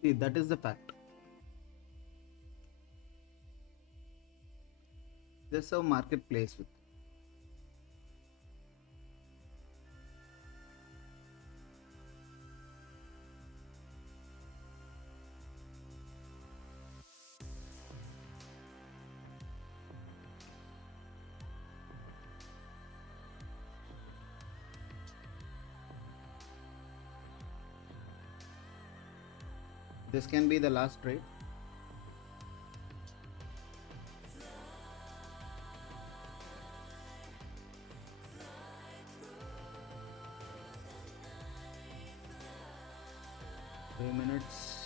See, that is the fact. This how market plays with. This can be the last trade. Few minutes.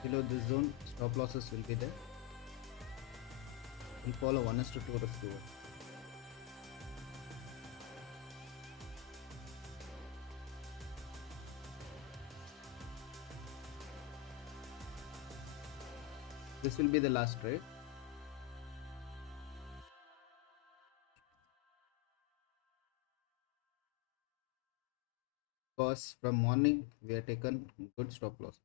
Below this zone, stop losses will be there. We'll follow 1:2 ratio. This will be the last trade. Because from morning we have taken good stop loss.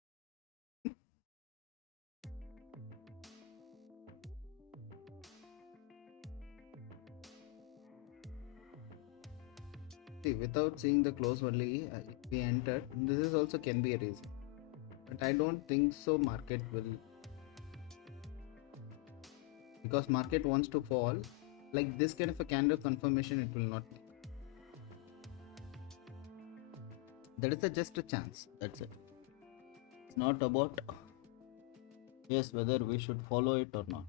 See, without seeing the close only, if we entered, this is also can be a reason. But I don't think so market will, because market wants to fall. Like this kind of a candle confirmation, it will not make. That is just a chance. That's it. It's not about yes whether we should follow it or not.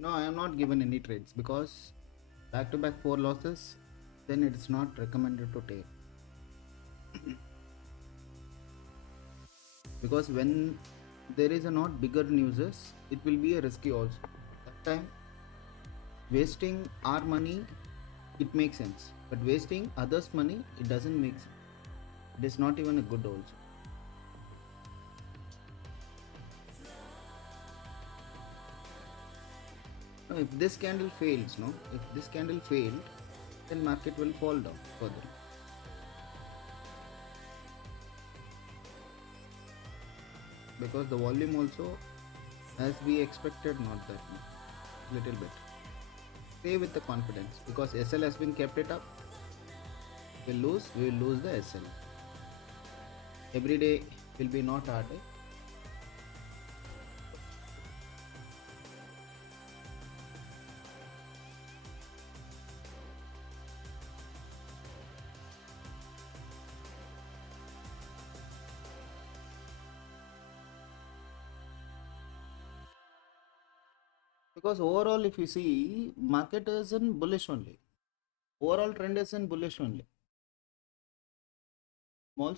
No, I am not given any trades because back to back 4 losses, then it's not recommended to take. Because when there is a not bigger newses, it will be a risky also. That time wasting our money, it makes sense, but wasting others money, it doesn't make sense. It is not even a good also. No, if this candle fails, no, if this candle failed, then market will fall down further. Because the volume also, as we expected, not that much, little bit. Stay with the confidence because SL has been kept it up. We will lose the SL. Every day will be not hard, right? Because overall, if you see, market is in bullish only. Overall trend is in bullish only.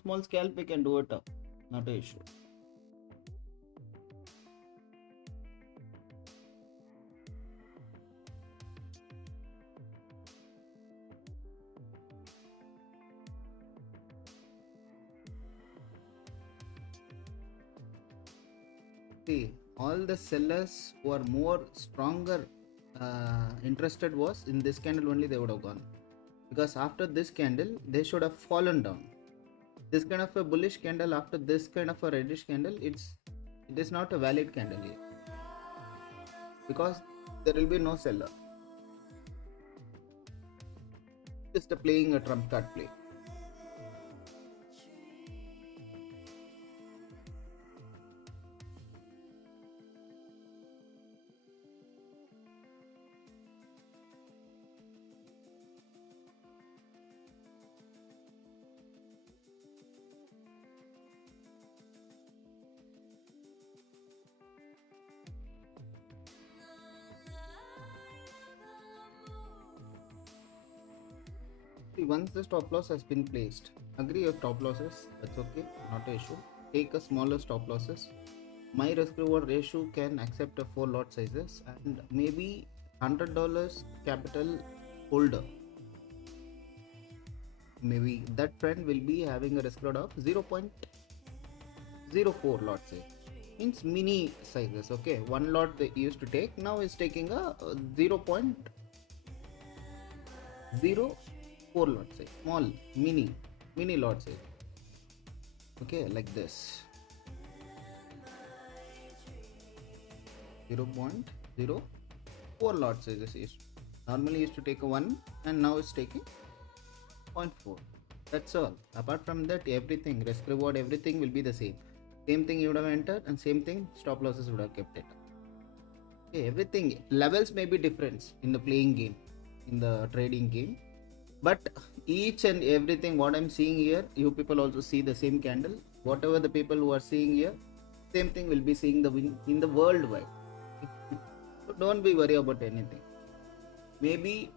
Small scalp we can do it up, not an issue. See, all the sellers who are more stronger interested was in this candle only, they would have gone, because after this candle they should have fallen down. This kind of a bullish candle after this kind of a reddish candle, it is not a valid candle here, because there will be no seller, just a playing a trump card play. See, once the stop loss has been placed, agree your stop losses, that's okay, not an issue. Take a smaller stop losses. My risk reward ratio can accept a 4 lot sizes, and maybe $100 capital holder, maybe that friend will be having a risk reward of 0.04 lot size, means mini sizes. Okay, 1 lot they used to take, now is taking a 0.04 lot size, small mini lot size. Okay, like this, 0.04 lot sizes is normally used to take a 1, and now it's taking 0.4. That's all. Apart from that, everything, risk reward, everything will be the same. Same thing you would have entered, and same thing stop losses would have kept it. Okay, everything, levels may be different in the playing game, in the trading game, but each and everything what I'm seeing here, you people also see the same candle. Whatever the people who are seeing here, same thing will be seeing in the worldwide. So don't be worried about anything. Maybe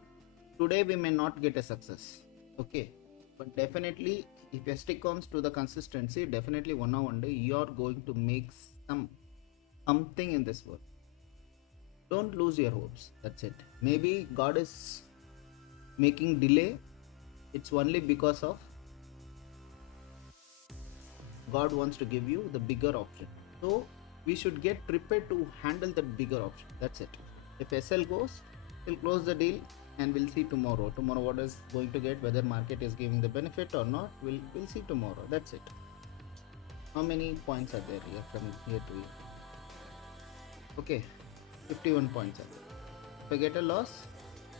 today we may not get a success, okay, but definitely if you stick on to the consistency, definitely one day you are going to make something in this world. Don't lose your hopes, that's it. Maybe God is making delay, it's only because of God wants to give you the bigger option. So we should get prepared to handle that bigger option, that's it. If SL goes, we'll close the deal, and we'll see tomorrow what is going to get, whether market is giving the benefit or not. We'll see tomorrow, that's it. How many points are there here from here to here? Okay, 51 points are there. If I get a loss,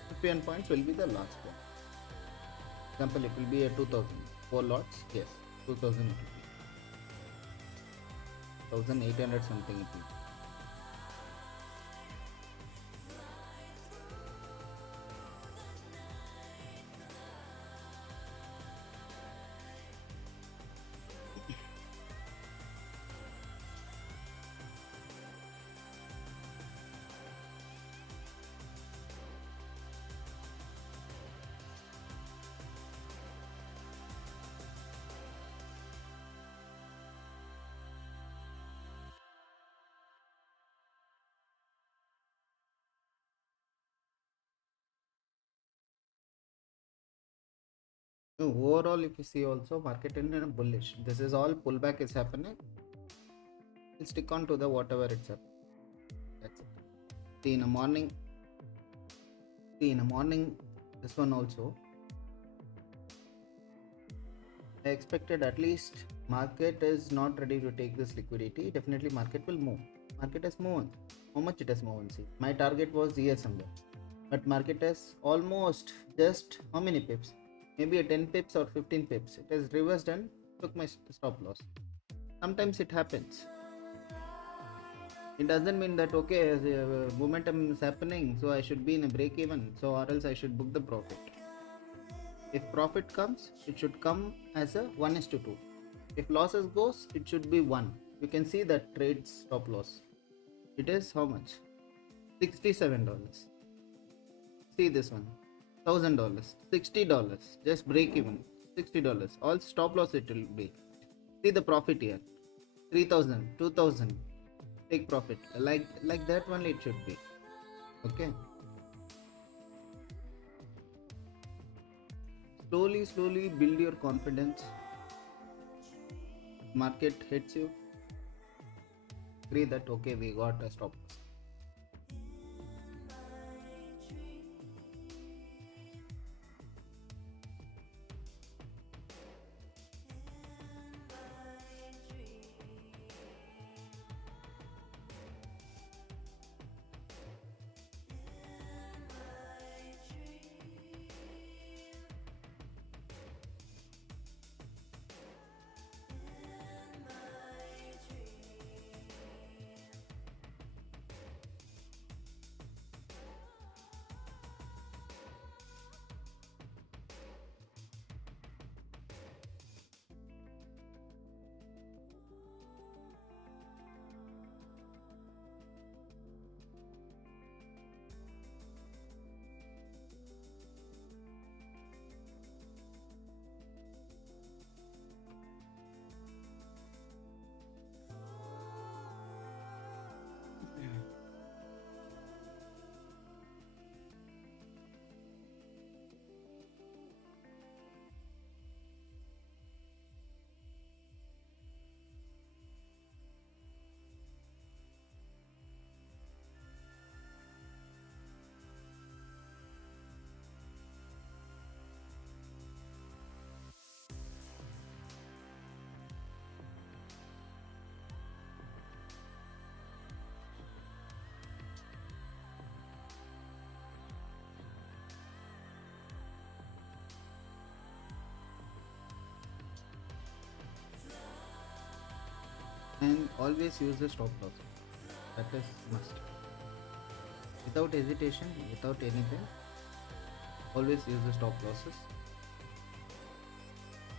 51 points will be the last one. Example, it will be a 2000, 4 lots, yes, 2000 it will be, 1800 something it will be. No, overall, if you see also, market in a bullish. This is all pullback is happening. We'll stick on to the whatever it's up. That's it. See in the morning. This one also. I expected at least market is not ready to take this liquidity. Definitely market will move. Market has moved. How much it has moved? See, my target was here somewhere, but market has almost just how many pips? Maybe a 10 pips or 15 pips. It has reversed and took my stop loss. Sometimes it happens. It doesn't mean that okay, momentum is happening, so I should be in a break even, so or else I should book the profit. If profit comes, it should come as a 1:2. If losses goes, it should be 1. You can see that trade stop loss. It is how much? $67. See this one. $1,000, $60. Just break even. $60. All stop loss it will be. See the profit here. 3,000, 2,000. Take profit. Like that only it should be. Okay. Slowly build your confidence. Market hits you. Agree that okay, we got a stop loss. And always use the stop loss. That is must. Without hesitation, without anything, always use the stop losses.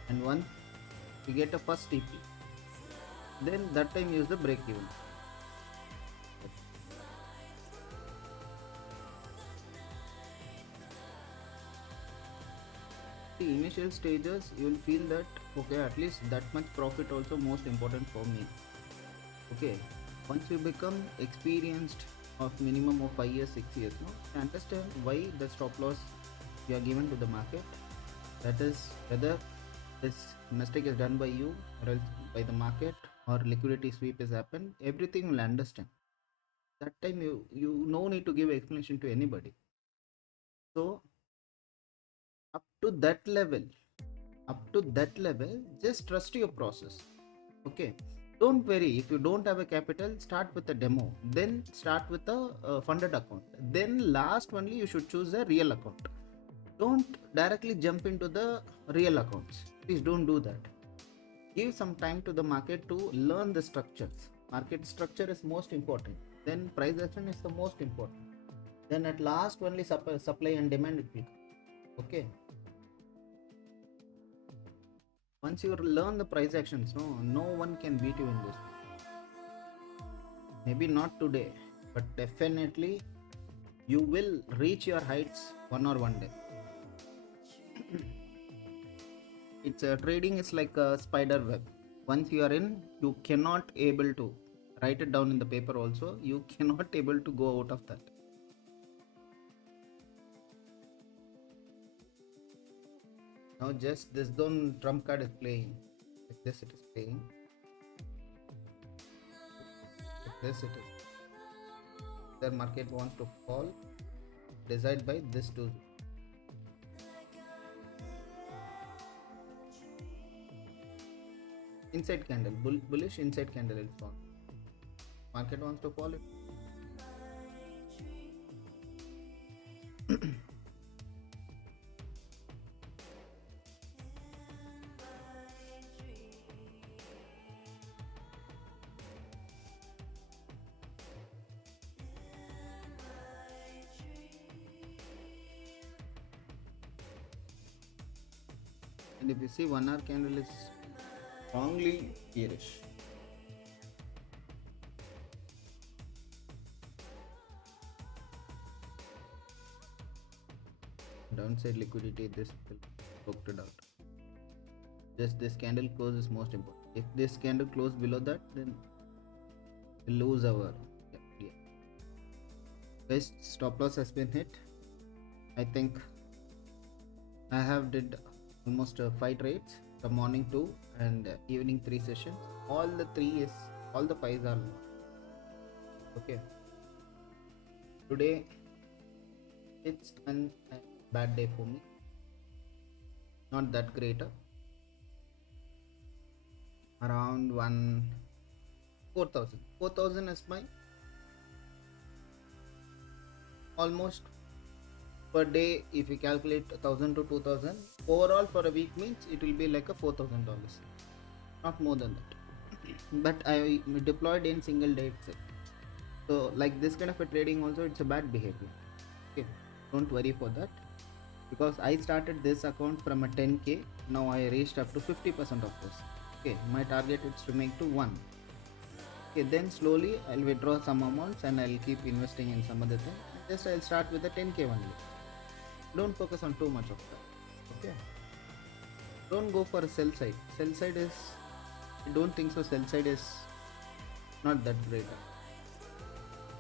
And once you get a first TP, then that time use the break even. The initial stages you will feel that okay, at least that much profit also most important for me. Okay, once you become experienced of minimum of 5 years, 6 years, no, you understand why the stop loss you are given to the market. That is whether this mistake is done by you or else by the market or liquidity sweep has happened. Everything will understand. That time you no need to give explanation to anybody. So up to that level, just trust your process. Okay, don't worry if you don't have a capital. Start with a demo, then start with a funded account, then last only you should choose a real account. Don't directly jump into the real accounts. Please don't do that. Give some time to the market to learn the structures. Market structure is most important, then price action is the most important, then at last only supply and demand it will come. Okay, once you learn the price actions, no one can beat you in this. Maybe not today, but definitely you will reach your heights one day. It's trading is like a spider web. Once you are in, you cannot able to write it down in the paper also, you cannot able to go out of that. Now just this don't trump card is playing. Like this it is playing. Like this it is. The market wants to fall. Decide by this two. Inside candle, bullish inside candle will fall. Market wants to fall it. And if you see 1 hour candle is strongly bearish. Downside liquidity, this will poked it out. Just this candle close is most important. If this candle close below that, then we lose our guys. Stop loss has been hit. I think I have did almost 5 trades from morning 2 and evening 3 sessions. All the 5s are okay. Today it's a bad day for me. Not that great. Around 4,000. 4,000 is my almost per day. If you calculate 1,000 to 2,000 overall for a week, means it will be like a $4,000, not more than that. But I deployed in single day itself. So like this kind of a trading also, it's a bad behavior. Okay, don't worry for that, because I started this account from a 10k. Now I reached up to 50% of this. Okay, my target is to make to 1. Okay, then slowly I'll withdraw some amounts and I'll keep investing in some other thing. Just I'll start with the 10k only. Don't focus on too much of that. Okay, don't go for a sell side. Sell side is, I don't think so. Sell side is not that great.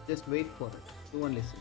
Just wait for it. You only see.